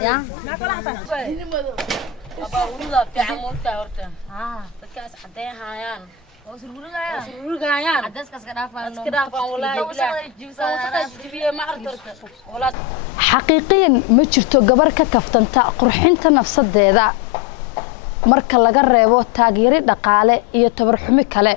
يا أبا ولا تعمل تهرته بكاس عدين هايان وسرورجايان عدس كسكرافان والله جبيه ما عرفت ولا حقيقيا ما jirto gabar ka kaftanta qurxinta nafsadeeda marka laga reebo taageero dhaqaale iyo tabar xumi kale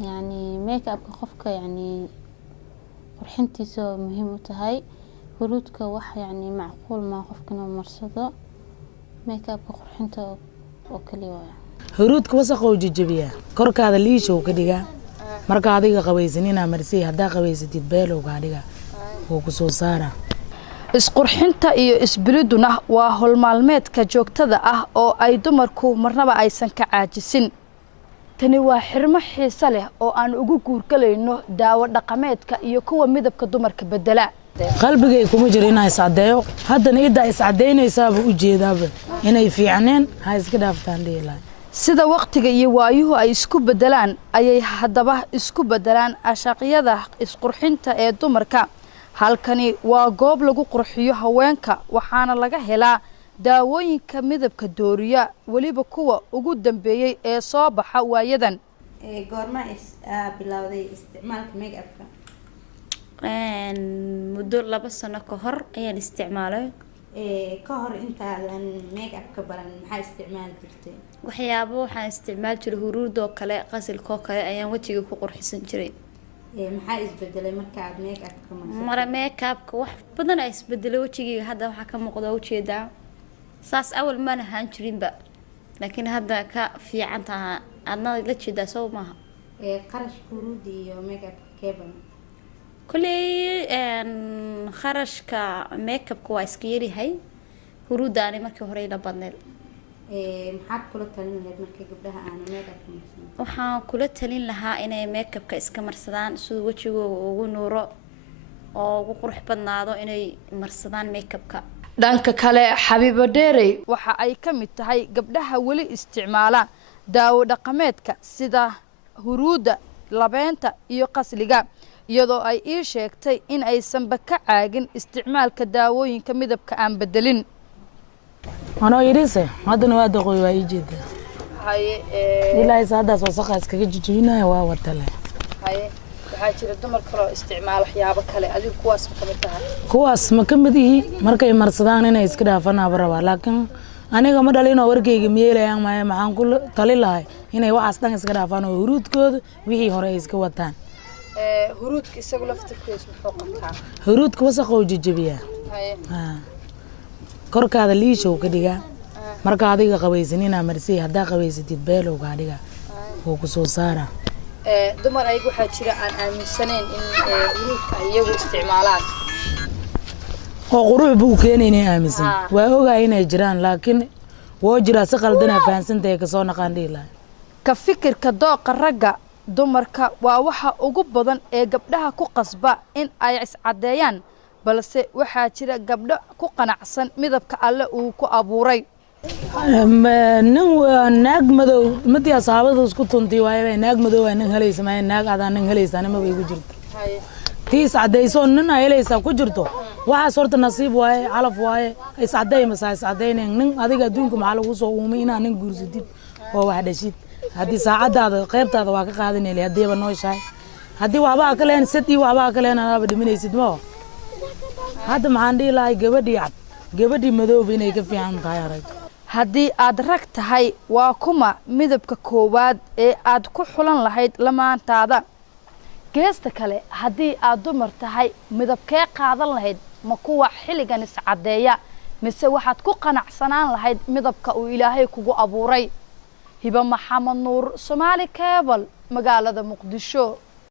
يعني ميك اب قفك يعني قرحنتيسو مهم تهي هرودك wax يعني معقول ما qofkana marsado ميك اب qurxinta oo kaliya waa هرودك وسخو ججبيا korkaada liisho ka dhiga marka adiga qabaysanina marsi hadaa qabaysatid beelowga dhiga oo ku soo saara isqurxinta iyo isbiliduna waa hol maalmeedka joogtada ah oo ay dumarku marnaba aysan ka caajisin tani waa xirmo xiiso leh oo aan ugu guurgalayno daawo dhaqameedka iyo kuwa midabka dumarka bedela qalbigay kuma jiro inay iscadeeyo haddana ida iscadeynaysaaba u jeedaaba inay fiicneen ha iska dhaaftaan dheelay sida waqtiga iyo waayuhu ay isku bedelaan ayay haddaba isku bedelaan ashaqiyada isqurxinta ee dumarka halkani waa goob lagu qurxiyo haweenka waxaana laga helaa daawooyinka midabka dooriya waliba kuwa ugu dambeeyay ee soo baxa waayadan goorma bilowday isticmaalka make upka muddo 2 sano ka hor ayaan isticmaalay ka hor intaadan make upka baran maxaa isticmaali jirtay waxyaabo waxaan isticmaal jiray huruudoo kale qasilkoo kale ayaan wajiga ku qurxisan jiray maxaa isbedelay marka aad make upka mara make upka wax badan ay isbedelay wajiga hadda waxa ka muuqda ujeedaa saas awal ma ahaan jirinba laakiin hadda ka fiican tahay adna la jeedaa soo maaha qarash huruudi iyo make up keban kulli kharashka make upka waa iska yarihay huruudaani markii hore la badneed maxaad kula talin lahayd markii gabdhaha aan make up marsan waxaan kula talin lahaa inay make upka iska marsadaan sida wajigooda ugu nuuro oo ugu qurux badnaado inay marsadaan make upka dhanka kale xabiibo dheerey waxa ay ka mid tahay gabdhaha wali isticmaala daawo dhaqameedka sida huruuda labeenta iyo qasliga iyadoo ay ii sheegtay in aysan ba ka caagin isticmaalka daawooyinka midabka aan bedelin anoo yidhiise haddana waa daqooy waa ii jeedaa haye ilaahay saadaas wasaqa iskaga jijibinaya waa watale haye waxaa jira dumar kale oo isticmaal waxyaabo kale adigu kuwaas ma kamid tahay kuwaas ma kamid yihi markay marsadaan inay iska dhaafanaaba rabaa laakiin aniga ma dhalin oo warkayga meelayaan maayo maxaan ku tali lahay inay waxaas dhan iska dhaafaan oo huruudkooda wixii hore ay iska wataan huruudka isagu laftirkiisa muxuu qabtaa huruudka wasaqoo jijibiya korkaada liisho ka dhiga marka adiga qabaysanina marsi hadaa qabaysatid beelowga dhiga oo ku soo saara dumar ayagu waxaa jira aan aaminsaneyn in huruudka iyagu isticmaalaan oo qurux buu keenaynay aaminsan waa ogaay inay jiraan laakiin woo jira si qaldan fahansantahay ka soo naqaan dhilaa ka fikirka dooqa ragga dumarka waa waxa ugu badan ee gabdhaha ku qasba in ay iscadeeyaan balse waxaa jira gabdho ku qanacsan midabka alle uu ku abuuray naag madow madii asxaabadu isku tuntii waaye naag madow aan helaysa ma naag adaan helaysa ma way ku jirto tiis cadeyso nin helaysa ku jirto waxa sorta nasiib waaye calaf waaye is cadeey masaas cadeyneen nin adiga adduunka maxaa lagu soo uumay inaan nin guursadid oo wax dhashid hadii saacadaada qaybtaada waa ka qaadanayay hadiiba nooshahay hadii waxba ka leen sidii waxba ka leen aaba dhiminaysid ma hadda maxaan dhihi lahay gabadhii madow inay ka fiican tahay arag haddii aad rag tahay waa kuma midabka koowaad ee aad ku xulan lahayd lamaantaada geesta kale haddii aad dumar tahay midabkee qaadan lahayd ma kuwa xilligan iscadeeya mise waxaad ku qanacsanaan lahayd midabka uu ilaahay kugu abuuray hiba maxamed nuur Somali Cable magaalada Muqdisho